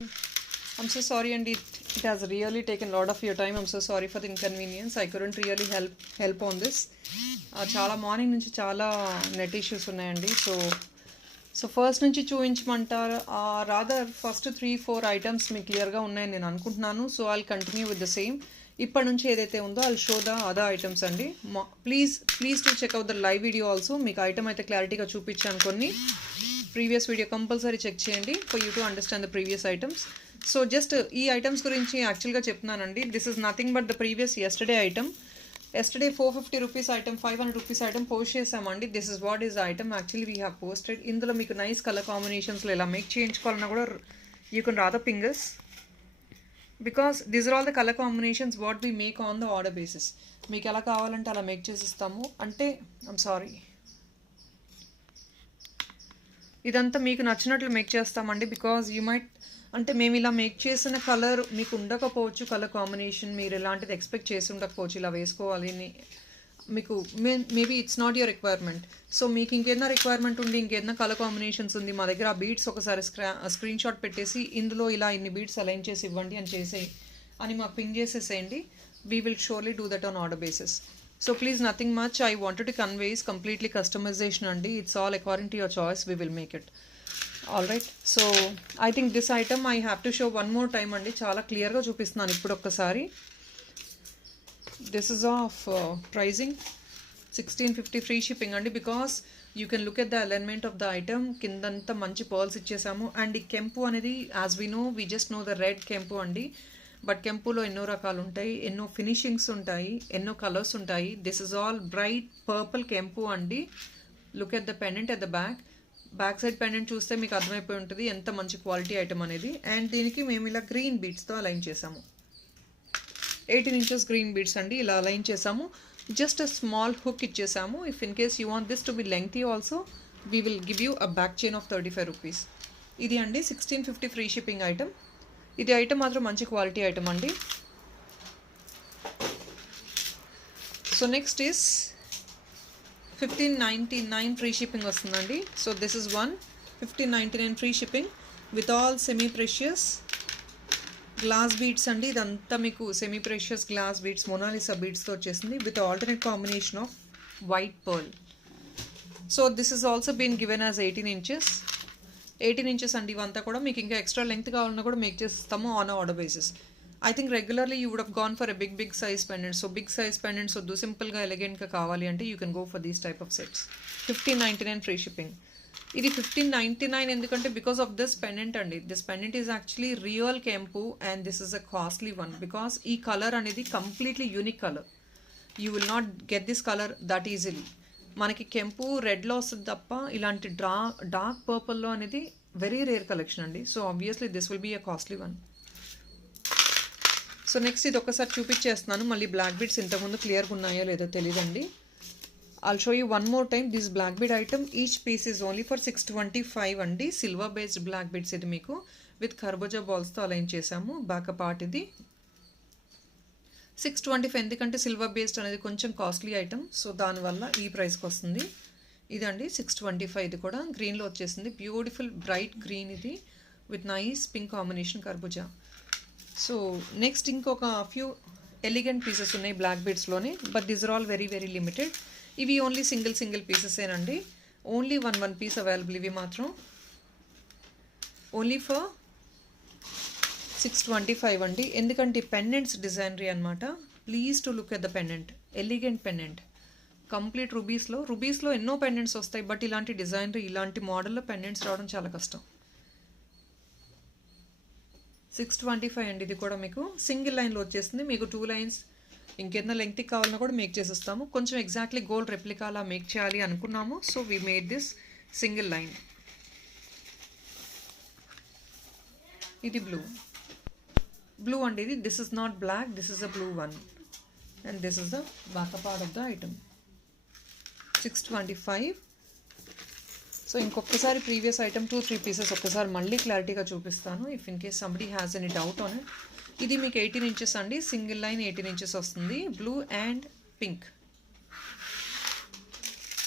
I'm so sorry, and it has really taken a lot of your time. I'm so sorry for the inconvenience. I couldn't really help on this. చాలా morning నుంచి చాలా net issues ఉన్నాయండి. So first నుంచి చూపించమంటారు, rather first 3-4 items మీకు క్లియర్గా ఉన్నాయని నేను అనుకుంటున్నాను. So I continue with the same. ఇప్పటి నుంచి ఏదైతే ఉందో I show the other items అండి. Please to checkout the live video also. మీకు ఐటమ్ అయితే క్లారిటీగా చూపించాను. కొన్ని ప్రీవియస్ వీడియో కంపల్సరీ చెక్ చేయండి for you to understand the previous items. So just ఈ ఐటమ్స్ గురించి యాక్చువల్గా చెప్తున్నానండి. This is nothing but the previous yesterday item. Yesterday 450 rupees item, 500 rupees item post చేసామండి. This is what is item actually we have posted. ఇందులో మీకు nice colour కాంబినేషన్స్లో ఇలా make చేయించుకోవాలన్నా కూడా you can rather ping us, because these are all the colour combinations what we make on the order basis. మీకు ఎలా కావాలంటే అలా మేక్ చేసిస్తాము. అంటే ఐమ్ సారీ, ఇదంతా మీకు నచ్చినట్లు మేక్ చేస్తామండి. బికాజ్ యూ మైట్, అంటే మేము ఇలా మేక్ చేసిన కలర్ మీకు ఉండకపోవచ్చు, కలర్ కాంబినేషన్ మీరు ఎలాంటిది ఎక్స్పెక్ట్ చేసి ఉండకపోవచ్చు ఇలా వేసుకోవాలి అని. మీకు maybe it's not your requirement. So మీకు ఇంకేదైనా రిక్వైర్మెంట్ ఉంది, ఇంకేదైనా కలర్ కాంబినేషన్స్ ఉంది, మా దగ్గర ఆ బీడ్స్ ఒకసారి స్క్రీన్ షాట్ పెట్టేసి ఇందులో ఇలా ఇన్ని బీడ్స్ అలైన్ చేసి ఇవ్వండి అని మాకు పింగ్ చేసేసేయండి. We will surely do that on order basis. So please, nothing much I wanted to convey is completely customization andi. It's all according to your choice. We will make it. Alright, so I think this item I have to show one more time andi. Chala clear ga chupistunanu ippudu okkasari. This is of pricing 1650 free shipping andi, because you can look at the alignment of the item. Kindanta manchi pearls ichesamu, and ee kempu anedi, as we know, we just know the red kempu andi. But కెంపులో ఎన్నో రకాలు ఉంటాయి, ఎన్నో finishings ఉంటాయి, ఎన్నో colours ఉంటాయి. This is all bright purple కెంపు అండి. Look at the pendant at the back side pendant చూస్తే మీకు అర్థమైపోయి ఉంటుంది ఎంత మంచి క్వాలిటీ ఐటమ్ అనేది. అండ్ దీనికి మేము ఇలా గ్రీన్ బీడ్స్తో అలైన్ చేసాము. 18 ఇంచెస్ గ్రీన్ బీడ్స్ అండి, ఇలా అలైన్ చేసాము. జస్ట్ అ స్మాల్ హుక్ ఇచ్చేసాము. If in case you want this to be lengthy also, we will give you a back chain of 35 rupees. ఇది అండి 1650 ఫ్రీ షిప్పింగ్ ఐటమ్. ఇది item మాత్రం మంచి quality item అండి. So next is 1599 free shipping వస్తుందండి. So this is 1599 free shipping with all semi precious glass beads అండి. ఇదంతా మీకు semi precious glass beads, Mona Lisa బీడ్స్తో వచ్చేసింది with alternate combination of white pearl. So this is also been given as 18 inches. 18 inches అండి. ఇవంతా కూడా మీకు ఇంకా extra length కావాలన్నా కూడా మేక్ చేస్తాము on order basis. I think regularly you would have gone for a big size pendants. So big size pendants వద్దు, సింపుల్గా ఎలిగెంట్గా కావాలి అంటే you can go for these type of sets. 1599 free shipping. ఇది 1599 ఎందుకంటే బికాస్ ఆఫ్ దిస్ పెండెంట్ అండి. This pendant is actually real కెంపు and this is a costly one, because ఈ కలర్ అనేది completely unique colour. You will not get this colour that easily. మనకి కెంపు రెడ్లో వస్తుంది తప్ప ఇలాంటి డార్క్ పర్పుల్లో అనేది వెరీ రేర్ కలెక్షన్ అండి. So obviously this will be a costly one. So next ఇది ఒక్కసారి చూపించేస్తున్నాను. మళ్ళీ బ్లాక్ బీడ్స్ ఇంతకుముందు క్లియర్గా ఉన్నాయో లేదో తెలియదండి. I'll show you one more time this black bead item. Each piece is only for 625 అండి. సిల్వర్ బేస్డ్ బ్లాక్ బీడ్స్ ఇది మీకు విత్ కర్బూజా బాల్స్తో అలైన్ చేసాము. బ్యాకప్ పార్ట్ ఇది 625. ఎందుకంటే సిల్వర్ బేస్డ్ అనేది కొంచెం కాస్ట్లీ ఐటమ్, సో దానివల్ల ఈ ప్రైస్కి వస్తుంది. ఇదండి 625. ఇది కూడా గ్రీన్లో వచ్చేసింది. బ్యూటిఫుల్ బ్రైట్ గ్రీన్ ఇది విత్ నైస్ పింక్ కాంబినేషన్ కర్బూజా. సో నెక్స్ట్ ఇంకొక ఫ్యూ ఎలిగెంట్ పీసెస్ ఉన్నాయి బ్లాక్ బీడ్స్లోనే, but these are all very very limited. ఇవి ఓన్లీ సింగిల్ పీసెసేనండి. Only one piece available. ఇవి మాత్రం ఓన్లీ ఫర్ 625 అండి. ఎందుకంటే పెండెంట్స్ డిజైనరీ అనమాట. Please to look at the pendant. Elegant pendant, complete రూబీస్లో ఎన్నో పెండెంట్స్ వస్తాయి, బట్ ఇలాంటి డిజైనరీ ఇలాంటి మోడల్లో పెండెంట్స్ రావడం చాలా కష్టం. 625 అండి. ఇది కూడా మీకు సింగిల్ లైన్లో వచ్చేస్తుంది. మీకు 2 లైన్స్ ఇంకేదైనా లెంగ్త్ కావాలన్నా కూడా మేక్ చేసిస్తాము. కొంచెం ఎగ్జాక్ట్లీ గోల్డ్ రెప్లికా అలా మేక్ చేయాలి అనుకున్నాము. So we made this single line. ఇది బ్లూ అండి. ఇది this is not black, this is a blue one, and this is the backup part of the item. 625. So ఇంకొకసారి previous item 2-3 pieces ఒక్కసారి మళ్ళీ క్లారిటీగా చూపిస్తాను, if in case somebody has any doubt on it. ఇది మీకు 18 inches అండి. Single line 18 inches వస్తుంది, blue and pink.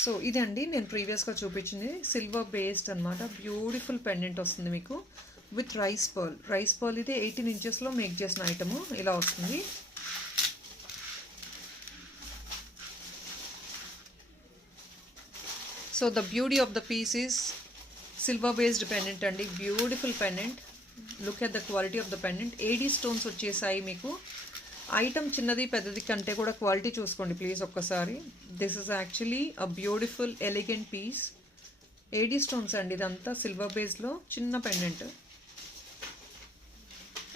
So ఇదండి నేను ప్రీవియస్గా చూపించింది సిల్వర్ బేస్డ్ అనమాట. బ్యూటిఫుల్ పెండెంట్ వస్తుంది మీకు విత్ రైస్ పర్ల్ ఇది 18 ఇంచెస్లో మేక్ చేసిన ఐటము ఇలా వస్తుంది. So the beauty of the piece is silver based pendant అండి. Beautiful pendant. Look at the quality of the pendant. AD stones వచ్చేసాయి మీకు. ఐటమ్ చిన్నది పెద్దది కంటే కూడా క్వాలిటీ చూసుకోండి ప్లీజ్ ఒక్కసారి. This is actually a beautiful elegant piece. AD stones అండి ఇదంతా, సిల్వర్ బేస్లో చిన్న pendant.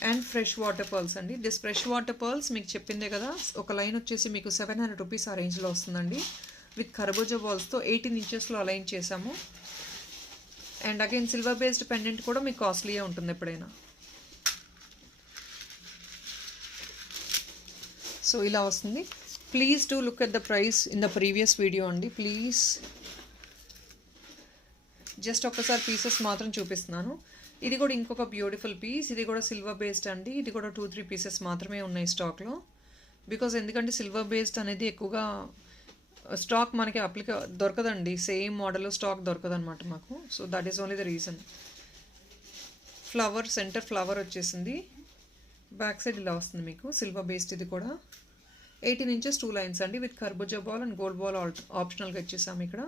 And fresh water pearls అండి. దిస్ ఫ్రెష్ వాటర్ పర్ల్స్ మీకు చెప్పిందే కదా, ఒక లైన్ వచ్చేసి మీకు 700 రూపీస్ ఆ రేంజ్లో వస్తుందండి. విత్ కర్బూజా బాల్స్తో 18 ఇంచెస్లో అలైన్ చేసాము. And again silver based pendant కూడా మీకు కాస్ట్లీయే ఉంటుంది ఎప్పుడైనా. సో ఇలా వస్తుంది. Please to look at the price in the previous video అండి ప్లీజ్. జస్ట్ ఒక్కసారి పీసెస్ మాత్రం చూపిస్తున్నాను. ఇది కూడా ఇంకొక బ్యూటిఫుల్ పీస్. ఇది కూడా సిల్వర్ బేస్డ్ అండి. ఇది కూడా 2-3 పీసెస్ మాత్రమే ఉన్నాయి స్టాక్లో. బికాజ్ ఎందుకంటే సిల్వర్ బేస్డ్ అనేది ఎక్కువగా స్టాక్ మనకి దొరకదండి. సేమ్ మోడల్ స్టాక్ దొరకదు అనమాట మాకు. So that is only the reason. Flower, centre flower వచ్చేసింది. బ్యాక్ సైడ్ ఇలా వస్తుంది మీకు. సిల్వర్ బేస్డ్ ఇది కూడా 18 ఇంచెస్ 2 లైన్స్ అండి. విత్ కర్బూజా బాల్ అండ్ గోల్డ్ బాల్ ఆప్షనల్గా ఇచ్చేసాము ఇక్కడ.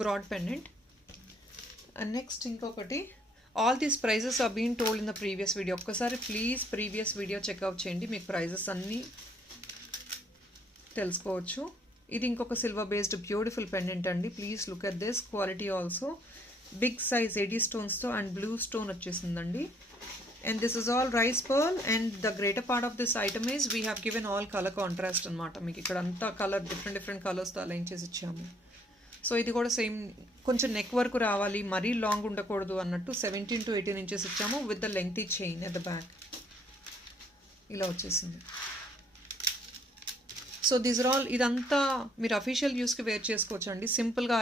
Broad pendant. అండ్ నెక్స్ట్ ఇంకొకటి, all these prices are been told in the previous video. ఒక్కసారి ప్లీజ్ ప్రీవియస్ వీడియో చెక్అవుట్ చేయండి, మీకు ప్రైజెస్ అన్నీ తెలుసుకోవచ్చు. ఇది ఇంకొక సిల్వర్ బేస్డ్ బ్యూటిఫుల్ పెండెంట్ అండి. Please look at this quality also. Big size AD స్టోన్స్తో అండ్ బ్లూ స్టోన్ వచ్చేసిందండి. And this is all rice pearl. And the greater part of this item is we have given all colour contrast అనమాట. మీకు ఇక్కడ అంతా colour different కలర్స్తో align చేసి ఇచ్చాము. So ఇది కూడా సేమ్, కొంచెం నెక్ వరకు రావాలి, మరీ లాంగ్ ఉండకూడదు అన్నట్టు 17 to 18 ఇంచెస్ ఇచ్చాము with the lengthy chain at the back. ఇలా వచ్చేసింది. సో దీస్ ఆర్ ఆల్, ఇదంతా మీరు అఫీషియల్ యూస్కి వేర్ చేసుకోవచ్చు అండి. సింపుల్గా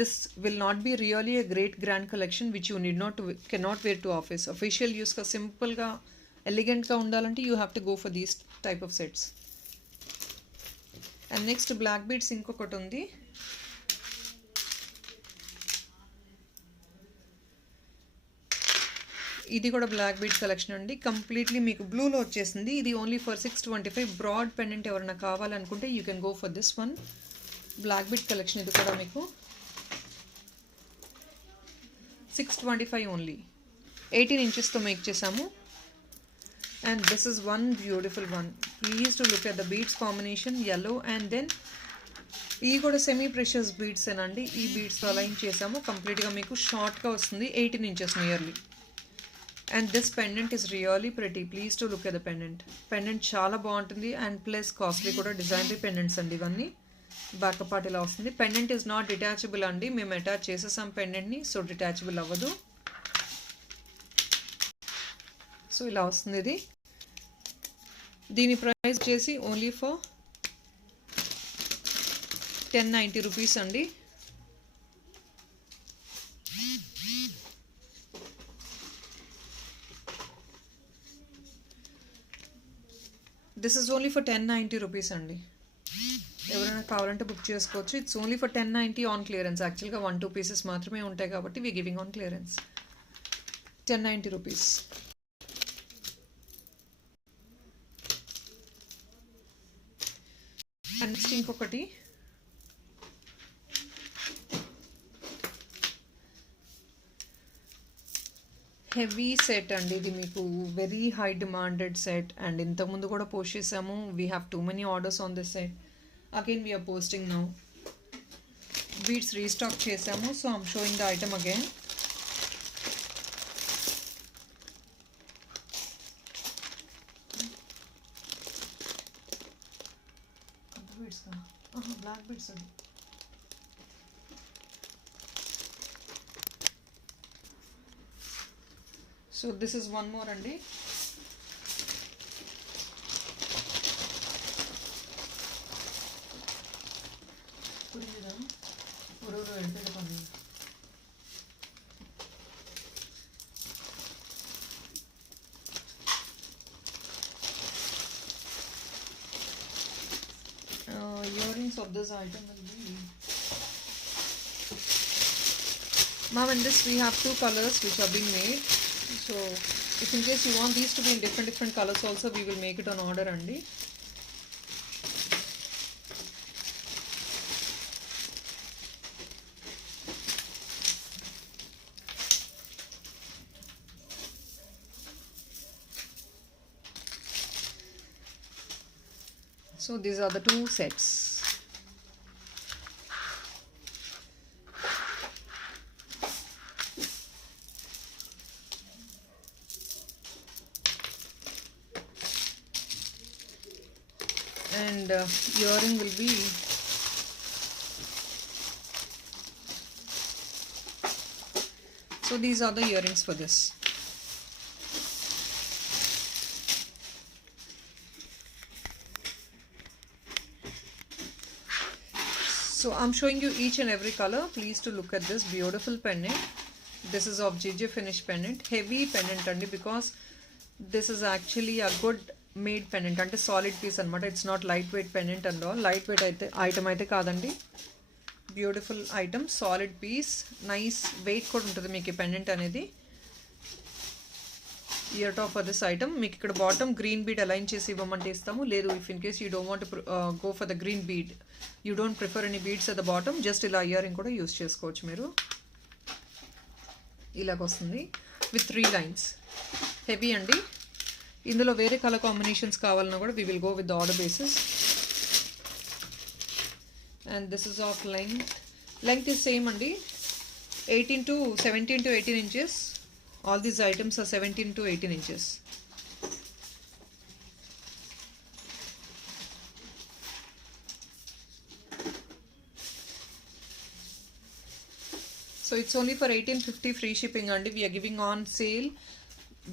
this will not be really a great grand collection which you cannot wear to office. Official యూస్గా సింపుల్గా ఎలిగెంట్గా ఉండాలంటే you have to go for these type of sets. And next black beads ఇంకొకటి ఉంది. ఇది కూడా బ్లాక్ బీడ్ కలెక్షన్ అండి. Completely మీకు బ్లూలో వచ్చేసింది. ఇది ఓన్లీ ఫర్ 625. బ్రాడ్ పెండెంట్ ఎవరైనా కావాలనుకుంటే you can go for this one. Black bead collection ఇది కూడా మీకు 625 ఓన్లీ. 18 ఇంచెస్తో మేక్ చేసాము. And this is one beautiful one. Please to look at the beads combination, yellow and then ఇవి కూడా semi precious beads ఏనండి. ఈ బీడ్స్తో అలైన్ చేసాము. కంప్లీట్గా మీకు షార్ట్గా వస్తుంది, 18 inches nearly. And this pendant is really pretty. Please to look at the pendant. Pendant చాలా బాగుంటుంది అండ్ ప్లస్ కాస్ట్లీ కూడా. డిజైనరీ పెండెంట్స్ అండి ఇవన్నీ. బ్యాక్ పార్ట్ ఇలా వస్తుంది. పెండెంట్ ఈజ్ నాట్ డిటాచబుల్ అండి. మేము అటాచ్ చేసేసాం పెండెంట్ని, సో డిటాచబుల్ అవ్వదు. సో ఇలా వస్తుంది ఇది. దీని ప్రైస్ వచ్చేసి ఓన్లీ ఫర్ 1090 రూపీస్ అండి. This is only for 1090 rupees అండి. ఎవరైనా కావాలంటే బుక్ చేసుకోవచ్చు. It's only for 1090 on clearance. యాక్చువల్గా 1-2 పీసెస్ మాత్రమే ఉంటాయి కాబట్టి we giving on clearance. 1090 rupees. And next ఇంకొకటి, హెవీ సెట్ అండి. ఇది మీకు very high demanded set and ఇంతకుముందు కూడా పోస్ట్ చేసాము. We have too many orders on this set. Again we are posting now. Beads restock చేసాము. So I'm showing the item again. Black beads అండి. So this is one more అండి. Earrings of this item will be Ma'am, in this we have 2 colors which are being made. So if in case you want these to be in different colors also, we will make it on order andi. So these are the 2 sets. And earring will be so these are the earrings for this. So I'm showing you each and every color. Please to look at this beautiful pendant. This is of GJ Finish pendant, heavy pendant andi, because this is actually a good made pendant ante solid piece anamata. It's not lightweight pendant and all. Lightweight aithe item aithe kaadandi. Beautiful item, solid piece, nice weight kuda untadi meeku pendant anedi. Ear top for this item. మీకు ఇక్కడ bottom green bead align చేసి ఇవ్వమంటే ఇస్తాము. లేదు if in case you don't want go for the green bead, you don't prefer any beads at the bottom, just ఇలా earring కూడా use చేసుకోవచ్చు మీరు. ఇలాగొస్తుంది విత్ 3 లైన్స్. హెవీ అండి. ఇందులో వేరే కలర్ కాంబినేషన్స్ కావాలన్నా కూడా we will go with the order basis. And this is of length is same అండి, 17 to 18 inches. All these items are 17 to 18 inches. So it's only for 1850 free shipping and we are giving on sale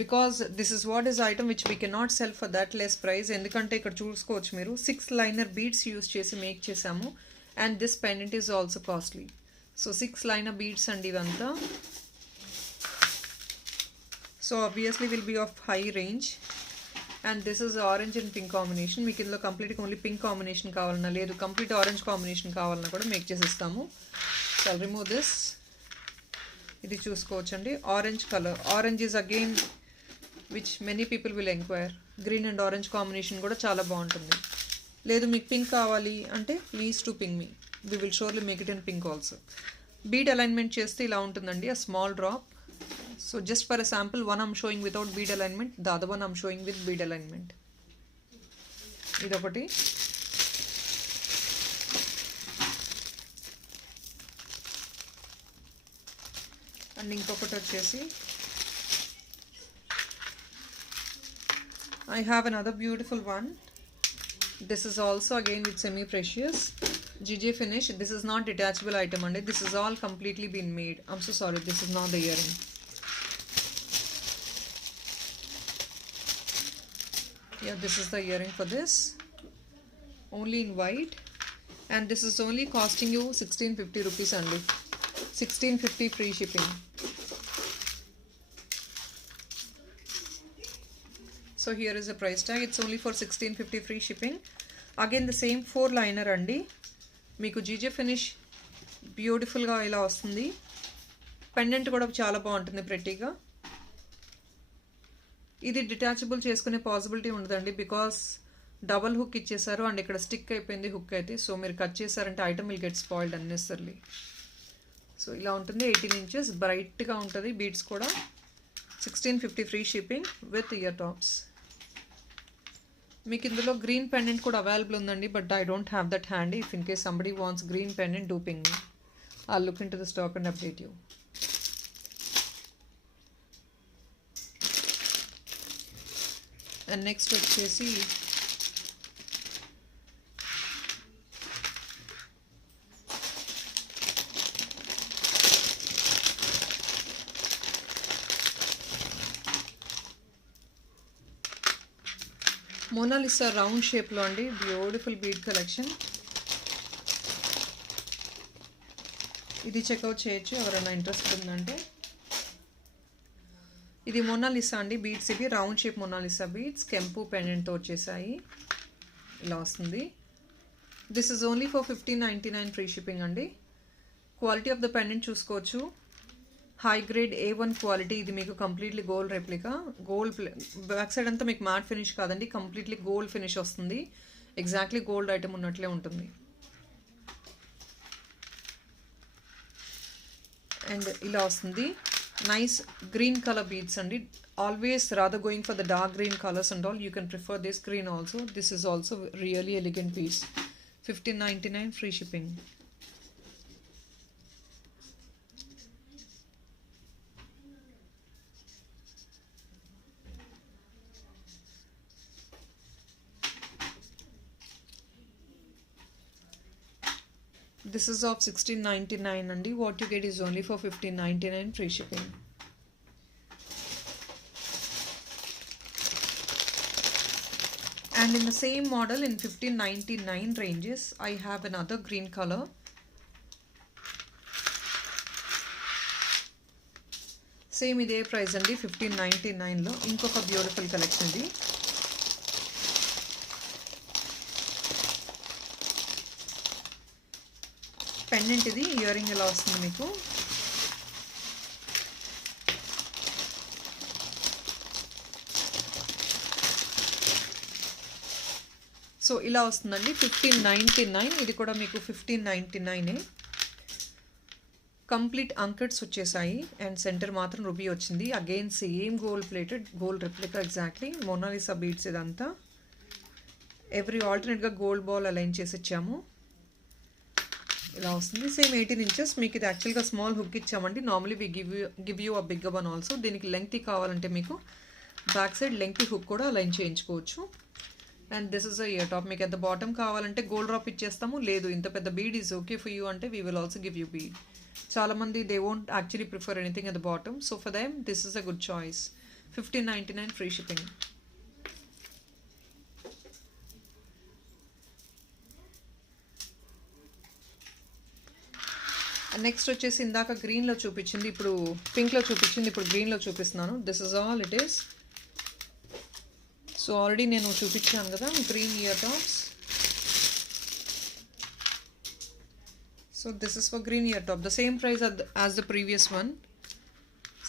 because this is what is item which we cannot sell for that less price. ఎందుకంటే ఇక్కడ చూసుకోవచ్చు మీరు 6 liner beads use చేసి make చేసాము and this pendant is also costly. So 6 liner beads and ఇవంతా. So obviously will be of high range, and this is orange and pink combination. మీకు ఇందులో complete only pink combination కావాలన్నా, లేదు complete orange combination కావాలన్నా కూడా make చేసిస్తాము. So I'll remove this. ఇది చూసుకోవచ్చండి, orange colour. Orange is again which many people will enquire. Green and orange combination కూడా చాలా బాగుంటుంది. లేదు మీకు పింక్ కావాలి అంటే please to ping me, we will surely make it in pink also. Bead alignment చేస్తే ఇలా ఉంటుందండి, a small drop. So just for a sample, one I'm showing without bead alignment, the other one I'm showing with bead alignment. Idokati. And inkokati vachesi I have another beautiful one. This is also again with semi precious GJ Finish. This is not detachable item and this is all completely been made. I'm so sorry, this is not the earring. Yeah, this is the earring for this, only in white, and this is only costing you 1650 rupees only. 1650 free shipping. So here is the price tag. It's only for 1650 free shipping. Again the same 4 liner andi. Meeku GJ Finish beautiful ga ila vastundi. Pendant kuda chaala baaguntundi pretty ga. ఇది detachable చేసుకునే possibility ఉండదండి, because double hook ఇచ్చేసారు and ఇక్కడ stick అయిపోయింది hook అయితే. So మీరు cut చేశారంటే item will get spoiled unnecessarily. So ఇలా ఉంటుంది, 18 inches, బ్రైట్గా ఉంటుంది. బీడ్స్ కూడా 1650 free shipping with ear tops. మీకు ఇందులో గ్రీన్ పెండెంట్ కూడా అవైలబుల్ ఉందండి, but I don't have that handy. If in case somebody wants green pendant, do ping me. I'll look into the stock and update you. And next వచ్చేసి Mona Lisa round షేప్లో అండి, beautiful bead collection. ఇది checkout చేయొచ్చు ఎవరైనా interest ఉందంటే. ఇది Mona Lisa అండి, beads ఇవి రౌండ్ షేప్ మోనాలిసా బీడ్స్, కెంపు పెండెంట్తో వచ్చేసాయి. ఇలా వస్తుంది. This is only for 1599 free shipping అండి. క్వాలిటీ ఆఫ్ ద పెండెంట్ చూసుకోవచ్చు, హై గ్రేడ్ A1 క్వాలిటీ. ఇది మీకు completely gold replica. Back side అంతా మీకు మ్యాట్ ఫినిష్ కాదండి, కంప్లీట్లీ గోల్డ్ ఫినిష్ వస్తుంది. ఎగ్జాక్ట్లీ గోల్డ్ ఐటమ్ ఉన్నట్లే ఉంటుంది. అండ్ ఇలా వస్తుంది. నైస్ గ్రీన్ కలర్ బీడ్స్ అండి. Always rather going for the dark green colours and all, you can prefer this green also. This is also really elegant piece. 1599 free shipping. This is of 1699 andi. What you get is only for 1599 free shipping. And in the same model in 1599 ranges, I have another green color. Same ide price andi 1599 lo. Inkoka beautiful collection idi. Pendant ఇది. Ear ring ఎలా వస్తుంది మీకు. So ఇలా వస్తుందండి 1599. ఇది కూడా మీకు 1599. Complete uncuts వచ్చేసాయి అండ్ సెంటర్ మాత్రం రూబీ వచ్చింది. Again same gold plated, gold replica exactly. Mona Lisa beads ఇదంతా. ఎవ్రీ ఆల్టర్నేట్గా గోల్డ్ బాల్ అలైన్ చేసి ఇచ్చాము. ఇలా వస్తుంది. Same 18 inches. మీకు ఇది యాక్చువల్గా స్మాల్ హుక్ ఇచ్చామండి. Normally we give you a big one also. దీనికి లెంగ్తీ కావాలంటే మీకు బ్యాక్ సైడ్ లెంగ్తీ హుక్ కూడా అలైన్ చేయించుకోవచ్చు. And this is a ear top. మీకు at the బాటమ్ కావాలంటే గోల్డ్ డ్రాప్ ఇచ్చేస్తాము. లేదు ఇంత పెద్ద bead is okay for you అంటే we will also give you bead. చాలామంది they won't actually prefer anything at the bottom. So for them this is a good choice. 1599 free shipping. Next వచ్చేసి ఇందాక గ్రీన్లో చూపించింది, ఇప్పుడు పింక్లో చూపించింది, ఇప్పుడు గ్రీన్లో చూపిస్తున్నాను. This is all it is. So already నేను చూపించాను కదా green ear tops. So this is for green ear top. The same price as the previous one.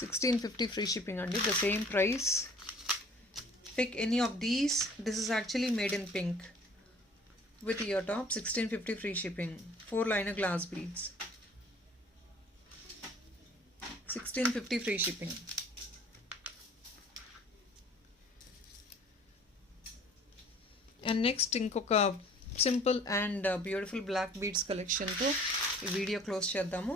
1650 free shipping అండి. The same price. Pick any of these. This is actually made in pink with ear top. 1650 free shipping. 4 liner glass beads. 1650 free shipping. And next ఇంకొక simple and beautiful black beads కలెక్షన్తో ఈ video close చేద్దాము.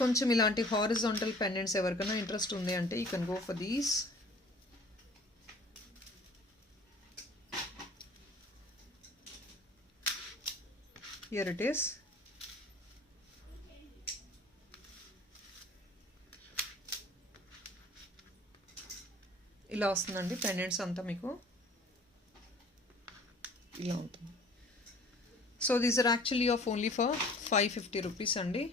కొంచెం ఇలాంటి horizontal pendants ఎవరికైనా interest ఉంది అంటే you can go for these. Here it is. ఇలా వస్తుందండి పెండెంట్స్ అంతా మీకు ఇలా ఉంటుంది. So these are actually of only for 550 rupees అండి.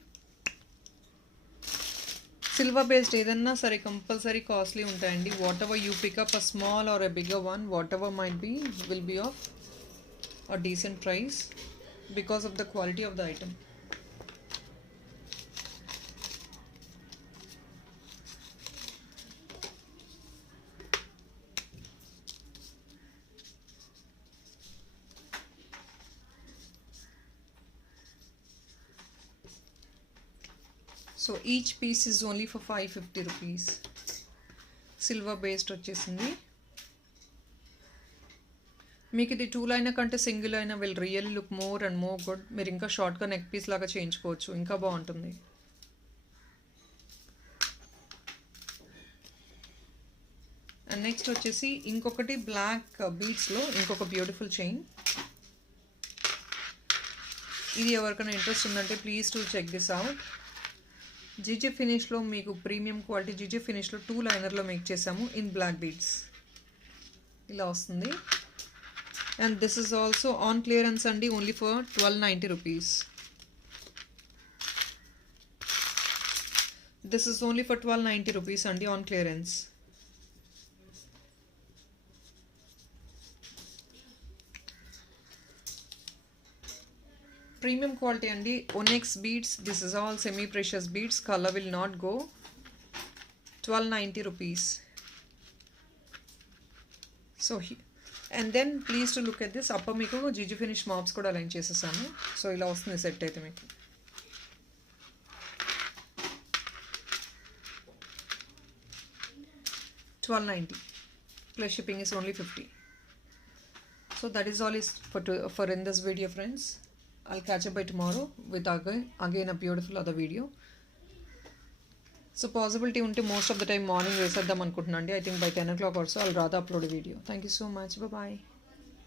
సిల్వర్ బేస్డ్ ఏదన్నా సరే కంపల్సరీ కాస్ట్లీ ఉంటాయండి. Whatever you pick up a small or a bigger one, whatever might be will be of a decent price because of the quality of the item. So each piece is only for 550 rupees. Silver based వచ్చేసింది. మీకు ఇది 2 liner కంటే single అయినా will really look more and more good. మీరు ఇంకా షార్ట్గా neck piece లాగా చేయించుకోవచ్చు, ఇంకా బాగుంటుంది. అండ్ నెక్స్ట్ వచ్చేసి ఇంకొకటి బ్లాక్ బీడ్స్లో ఇంకొక బ్యూటిఫుల్ చైన్. ఇది ఎవరికైనా ఇంట్రెస్ట్ ఉందంటే please to check this out. GJ ఫినిష్లో మీకు ప్రీమియం క్వాలిటీ జీజే ఫినిష్లో 2 linerలో మేక్ చేసాము ఇన్ బ్లాక్ బీడ్స్. ఇలా వస్తుంది. And this is also on clearance and only for 1290 rupees. This is only for 1290 rupees and on clearance. Premium quality అండి. Onyx beads, this is all semi precious beads. Colour will not go. 1290 rupees. So and then please to look at this. అప్ప మీకు GG finish maps కూడా align చేసేసాను. సో ఇలా వస్తుంది set అయితే మీకు. $1290 plus shipping is only $50. So that is all is for in this video, friends. I'll catch up by tomorrow with again a beautiful other video. So possibility unte most of the time morning veseddam anukuntunandi. I think by 10 o'clock or so I'll rather upload a video. Thank you so much. Bye bye.